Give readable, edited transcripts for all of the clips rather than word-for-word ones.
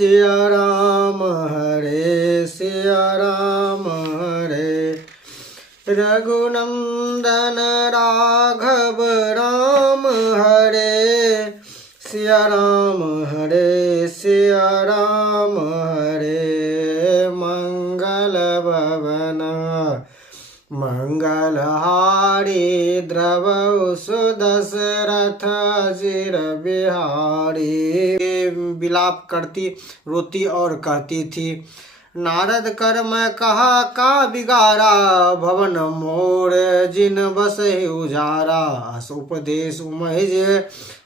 सिया राम हरे सिया राम हरे। रघुनंदन राघव राम हरे सिया राम हरे सिया राम हरे। मंगल भवन मंगलहारी द्रवौ सुदशरथ अजिर बिहारी। विलाप करती रोती और कहती थी, नारद कर मैं कहा का बिगारा, भवन मोर जिन बस उजारा। अस उपदेश उमहिज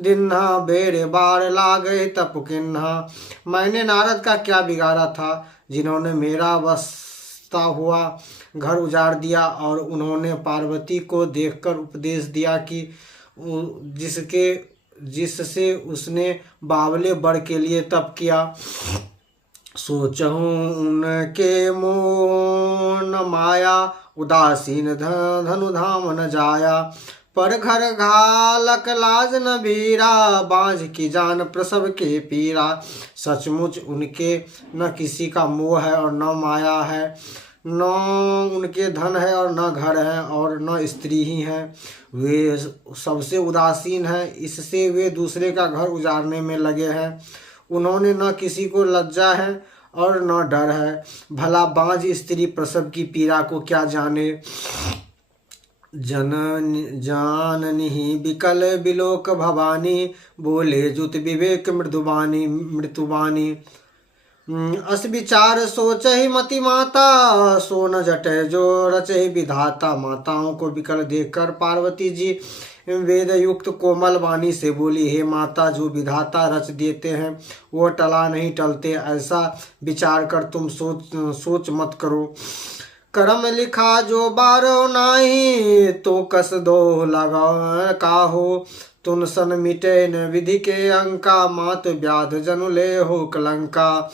दिन्हा, बेरे बार लागे तप किन्हा। मैंने नारद का क्या बिगाड़ा था, जिन्होंने मेरा बसता हुआ घर उजाड़ दिया। और उन्होंने पार्वती को देखकर उपदेश दिया कि जिससे उसने बावले वर के लिए तप किया। सोचहूँ उनके मोह न माया, उदासीन धनुधाम न जाया। पर घर घालक लाज न भीरा, बाँझ की जान प्रसव के पीरा। सचमुच उनके न किसी का मोह है और न माया है, न उनके धन है और न घर है और न स्त्री ही है। वे सबसे उदासीन हैं, इससे वे दूसरे का घर उजाड़ने में लगे हैं। उन्होंने न किसी को लज्जा है और न डर है। भला बाँझ स्त्री प्रसव की पीड़ा को क्या जाने। जाननी बिकल बिलोक भवानी, बोले जुत विवेक मृत्युबानी। अस विचार सोचहि मति माता, सो न जटे जो रचहि विधाता। माताओं को विकल देखकर पार्वती जी वेद युक्त कोमल वाणी से बोली, हे माता, जो विधाता रच देते हैं वो टला नहीं टलते। ऐसा विचार कर तुम सोच मत करो। करम लिखा जो बारो नाही, तो कस दो लगा काहो। तुन सन मिटे न विधि के अंका, मात व्याध जनु ले हो कलंका।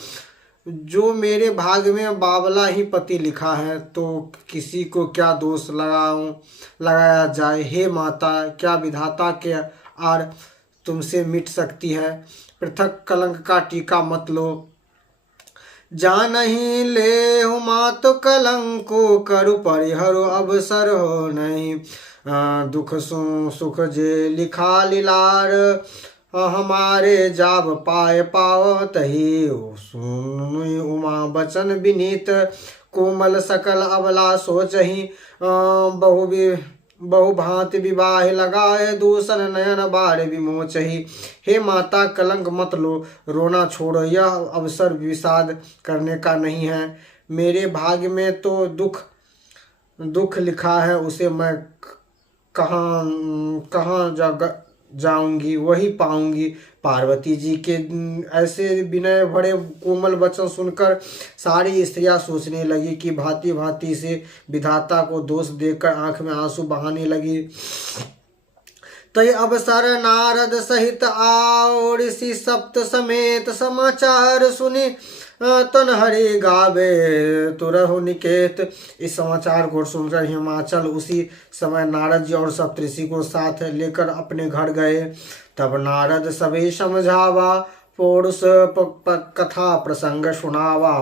जो मेरे भाग में बावला ही पति लिखा है, तो किसी को क्या दोष लगाया जाए। हे माता, क्या विधाता के आर तुमसे मिट सकती है। पृथक कलंक का टीका मत लो। जानहि ले हो मात कलंको, करु परिहरो अवसर हो नहीं। दुख सुख जे लिखा लीलार, हमारे जाब पाए पाओ तही। सुन उमा बचन विनीत, कोमल सकल अबला सोचही। बहु भांति विवाह लगाए, दूषण नयन बार विमोचही। हे माता, कलंक मत लो, रोना छोड़ो। यह अवसर विषाद करने का नहीं है। मेरे भाग्य में तो दुख लिखा है, उसे मैं कहाँ जाऊंगी, वही पाऊंगी। पार्वती जी के ऐसे विनय भरे कोमल वचन सुनकर सारी स्त्रियां सोचने लगी कि भांति भांति से विधाता को दोष देकर आंख में आंसू बहाने लगी। तय अवसर नारद सहित आओ, ऋषि सप्त समेत समाचार सुनी। तन हरि गावे तुरहु निकेत। इस समाचार को सुनकर हिमाचल उसी समय नारद जी और सप्तऋषि को साथ लेकर अपने घर गए। तब नारद सभी समझावा, पौरुष कथा प्रसंग सुनावा।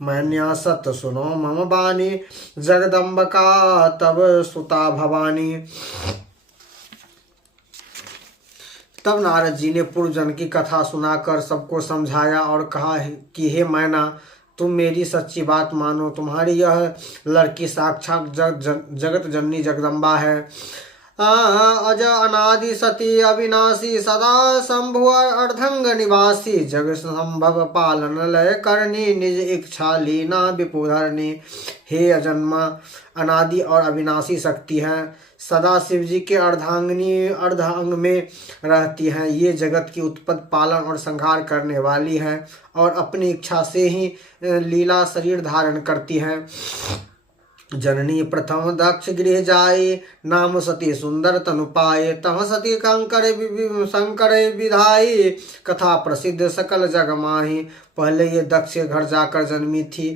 मैन्या सत सुनो मम बानी, जगदम्बिका तब सुता भवानी। तब नारद जी ने पूर्व जन्म की कथा सुनाकर सबको समझाया और कहा कि हे मैना, तुम मेरी सच्ची बात मानो। तुम्हारी यह लड़की साक्षात जगत जननी जगदम्बा है। अज अनादि सती अविनाशी, सदा शंभु अर्धंग निवासी। जग संभव पालन लय करनी, निज इच्छा लीना विपुधरनी। हे अजन्मा, अनादि और अविनाशी शक्ति है, सदा शिव जी के अर्ध अंग में रहती हैं। ये जगत की उत्पत्ति, पालन और संहार करने वाली हैं और अपनी इच्छा से ही लीला शरीर धारण करती हैं। जननी प्रथम दक्ष गृह जाए, नाम सती सुंदर तनु पाए। तह सती शंकर विधाई, कथा प्रसिद्ध सकल जग माही। पहले ये दक्ष के घर जाकर जन्मी थी,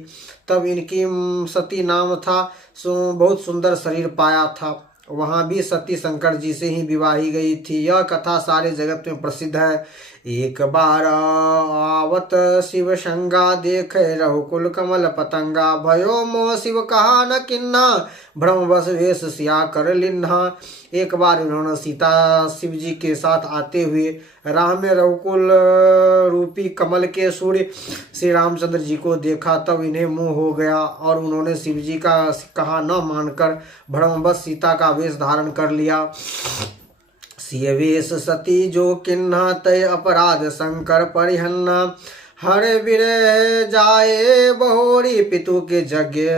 तब इनकी सती नाम था। बहुत सुंदर शरीर पाया था वहाँ भी सती शंकर जी से ही विवाही गई थी। यह कथा सारे जगत में प्रसिद्ध है। एक बार आवत शिव संगा, देखे रघुकुल कमल पतंगा। भयो मोह शिव कहा न किन्ना, भ्रमवश वेश सिया कर लिन्हा। एक बार उन्होंने सीता शिव जी के साथ आते हुए राह में रघुकुल रूपी कमल के सूर्य श्री रामचंद्र जी को देखा। तब इन्हें मोह हो गया और उन्होंने शिव जी का कहा न मानकर भ्रमवश सीता का वेश धारण कर लिया। सिय वेश सती जो किन्हा, तय अपराध शंकर परिहन्ना। हर बिरह जाए बहोरी, पितु के यज्ञ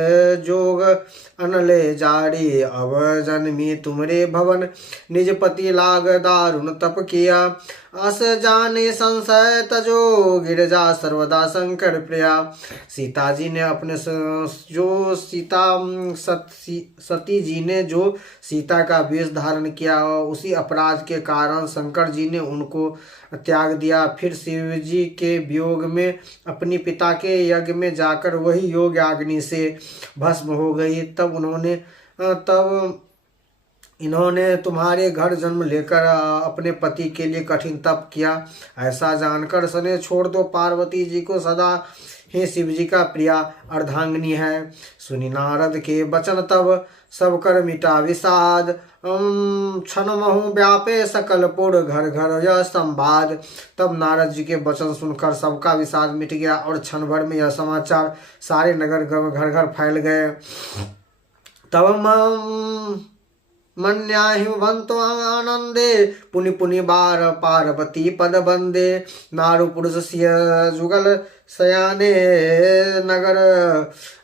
जोग अनले जारी। अब जन्मी तुमरे भवन, निज पति लाग दारुण तप किया। अस जाने संशय तजो, गिरजा सर्वदा शंकर प्रिया। सीता जी ने अपने जो सती जी ने जो सीता का वेश धारण किया, उसी अपराध के कारण शंकर जी ने उनको त्याग दिया। फिर शिव जी के वियोग में अपनी पिता के यज्ञ में जाकर वही योग अग्नि से भस्म हो गई। तब इन्होंने तुम्हारे घर जन्म लेकर अपने पति के लिए कठिन तप किया। ऐसा जानकर सने छोड़ दो, पार्वती जी को सदा ही शिव जी का प्रिया अर्धांगिनी है। सुनी नारद के वचन तब सब कर मिटा विषाद। क्षण महु व्यापे सकल पुर, घर घर यह संवाद। तब नारद जी के वचन सुनकर सबका विषाद मिट गया और क्षण भर में यह समाचार सारे नगर घर घर फैल गए। तब मन्याहिमवंतो आनंदे, पुनि पुनि बार पार्वती पद बंदे। नारु पुरुष सिय जुगल सयाने, नगर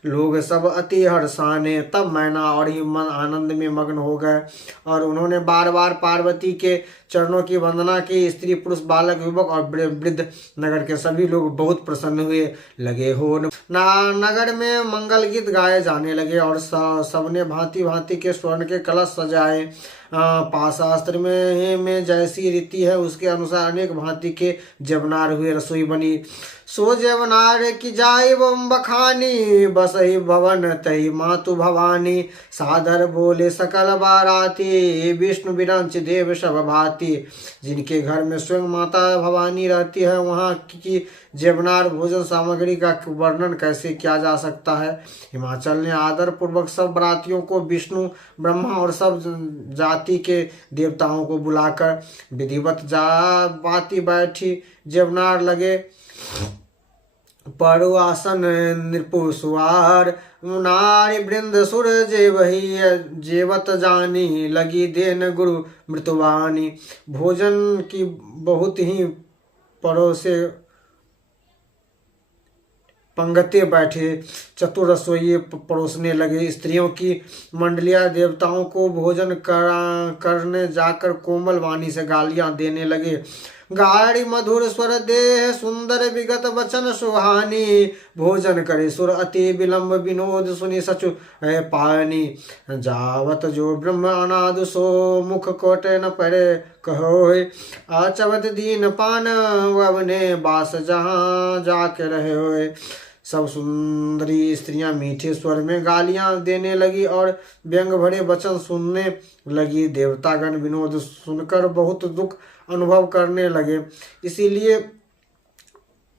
लोग सब अति हर्षाने। तब मैना और हिमन आनंद में मग्न हो गए और उन्होंने बार बार पार्वती के चरणों की वंदना की। स्त्री पुरुष बालक युवक और वृद्ध नगर के सभी लोग बहुत प्रसन्न हुए लगे हो। नगर में मंगल गीत गाए जाने लगे और सबने भांति भांति के स्वर्ण के कलश सजाए। पाशास्त्र में जैसी रीति है उसके अनुसार अनेक भांति के जवनार हुए। रसोई बनी सो जवनार की जाय बखानी, बसहि भवन तही मातु भवानी। सादर बोले सकल बाराती, विष्णु विरंच देव सब भांति। जिनके घर में स्वयं माता भवानी रहती है, वहाँ की जवनार भोजन सामग्री का वर्णन कैसे किया जा सकता है। हिमाचल ने आदर पूर्वक सब बरातियों को, विष्णु ब्रह्मा और सब जाति के देवताओं को बुलाकर विधिवत बाती बैठी जवनार लगे। पड़ु आसन नृपु सुवार, नारी वृंद सुर जेवत जानी। लगी देन गुरु मृतुवानी। भोजन की बहुत ही परोसे पंगते बैठे चतुर रसोई परोसने लगे। स्त्रियों की मंडलियां देवताओं को भोजन करने जाकर कोमल वाणी से गालियां देने लगे। गाड़ी मधुर स्वर देह, सुंदर विगत वचन सुहानी। भोजन करे सुर अति विलंब, विनोद सुनि सचु है पानी। जावत जो ब्रह्म अनाद सो, मुख कोटे न पड़े कहो। आचवत दीन पान, ववने बास जहाँ जाके रहे होए। सब सुंदरी स्त्रियां मीठे स्वर में गालियां देने लगी और व्यंग भरे वचन सुनने लगी। देवतागण विनोद सुनकर बहुत दुख अनुभव करने लगे, इसीलिए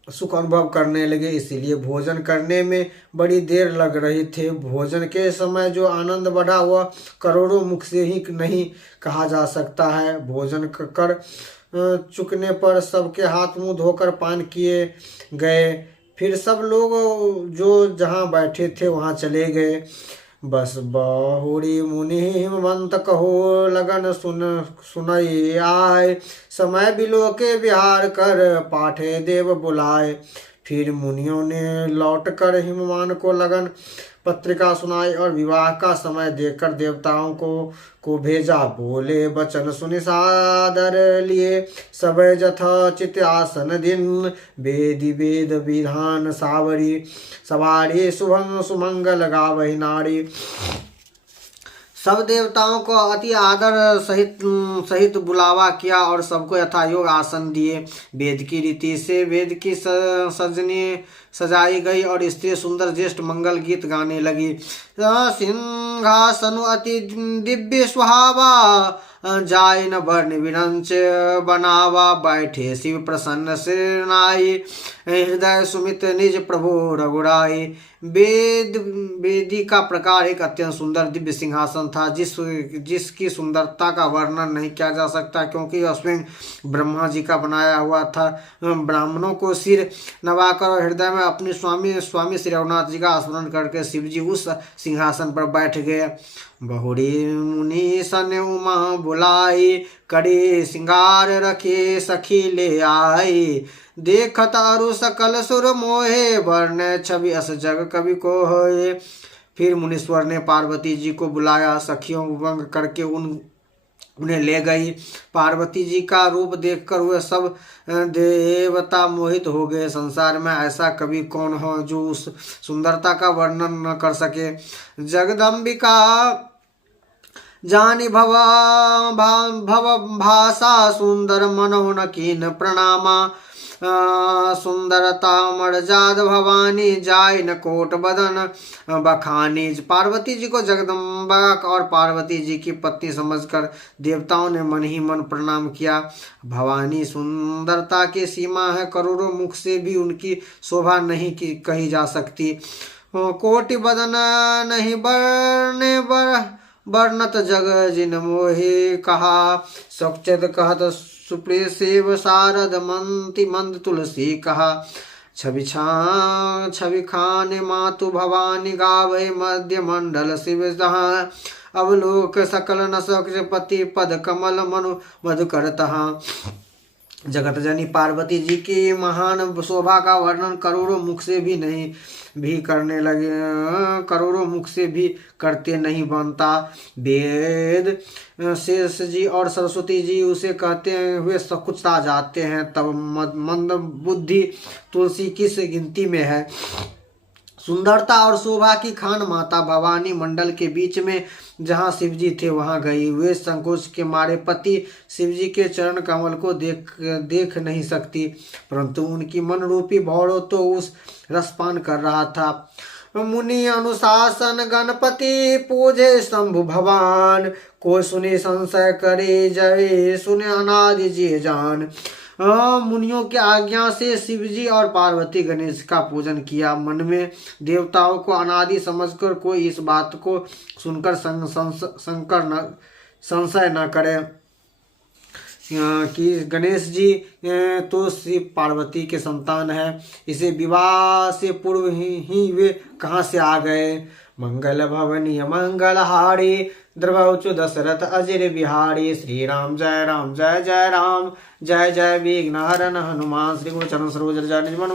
सुख अनुभव करने लगे। इसीलिए भोजन करने में बड़ी देर लग रही थी। भोजन के समय जो आनंद बढ़ा वह करोड़ों मुख से ही नहीं कहा जा सकता है। भोजन कर चुकने पर सबके हाथ मुंह धोकर पान किए गए। फिर सब लोग जो जहाँ बैठे थे वहाँ चले गए। बस बहुरी मुनि हिमवंत कहो, लगन सुनई आए। समय बिलो के विहार कर, पाठे देव बुलाए। फिर मुनियों ने लौटकर हिमवान को लगन पत्रिका सुनाई और विवाह का समय देकर देवताओं को भेजा। बोले वचन सुनि सादर लिए, सब जथा चित आसन दिन। वेदी वेद विधान सावरी, सवारी शुभम सुमंगल गावहि नारी। सब देवताओं को अति आदर सहित बुलावा किया और सबको यथायोग आसन दिए। वेद की रीति से वेद की सजनी सजाई गई और स्त्री सुंदर ज्येष्ठ मंगल गीत गाने लगी। सिंहासन अति दिव्य सुहावा, जाय न वर्ण विरंच बनावा। बैठे शिव प्रसन्न सिरनाई, हृदय सुमित निज प्रभु रघुराई। वेदी का प्रकार एक अत्यंत सुंदर दिव्य सिंहासन था, जिसकी सुंदरता का वर्णन नहीं किया जा सकता, क्योंकि यह स्वयं ब्रह्मा जी का बनाया हुआ था। ब्राह्मणों को सिर नवाकर और हृदय में अपने स्वामी श्री रघुनाथ जी का स्मरण करके शिव जी उस सिंहासन पर बैठ गए। बहुरी मुनि सन उमा बुलाई, कड़ी सिंगार रखे सखी ले आई। देखत अरु सकल सुर मोहे, वर्ण छवि अस जग कवि को होए। फिर मुनीश्वर ने पार्वती जी को बुलाया, सखियों भंग करके उन्हें ले गई। पार्वती जी का रूप देखकर वे सब देवता मोहित हो गए। संसार में ऐसा कवि कौन हो जो उस सुंदरता का वर्णन न कर सके। जगदम्बिका जानी भव भाषा, सुंदर मनोन कीन प्रणामा। सुंदरता मर्जाद भवानी, जाय न कोट बदन बखानी। पार्वती जी को जगदम्बा और पार्वती जी की पत्नी समझकर देवताओं ने मन ही मन प्रणाम किया। भवानी सुंदरता की सीमा है, करोड़ों मुख से भी उनकी शोभा नहीं कही जा सकती। कोटि बदन नहीं वर्णत जग जिन मोहे कहा। सचेत कहत सुप्रिय सेव शारद मंति मंद तुलसी कहा। छवि खान मातु भवानी, गावे मध्य मंडल शिव जहाँ। अवलोक सकल न पति, पद कमल मनु मधुकर तहाँ। जगत जननी पार्वती जी की महान शोभा का वर्णन करोड़ों मुख से भी करते नहीं बनता। वेद शेष जी और सरस्वती जी उसे कहते हुए सकुचा जाते हैं, तब मंद बुद्धि तुलसी किस गिनती में है। सुंदरता और शोभा की खान माता भवानी मंडल के बीच में जहाँ शिवजी थे वहां गई। वे संकोच के मारे पति शिवजी के चरण कमल को देख नहीं सकती, परंतु उनकी मन रूपी भौरों तो उस रसपान कर रहा था। मुनि अनुशासन गणपति, पूजे शंभु भवान। को सुने संशय करे, जय सुने अनादि जी जान। मुनियों की आज्ञा से शिवजी और पार्वती गणेश का पूजन किया। मन में देवताओं को अनादि समझकर कोई इस बात को सुनकर संशय न करे कि गणेश जी तो शिव पार्वती के संतान है, इसे विवाह से पूर्व ही वे कहाँ से आ गए। मंगल भवनीय मंगलहारी, द्रवचु दशरथ अजिर बिहारी। श्री राम जय जय राम, जय जय विघ्न हरन हनुमान। श्री गुरु चरण सरोज रज निज मन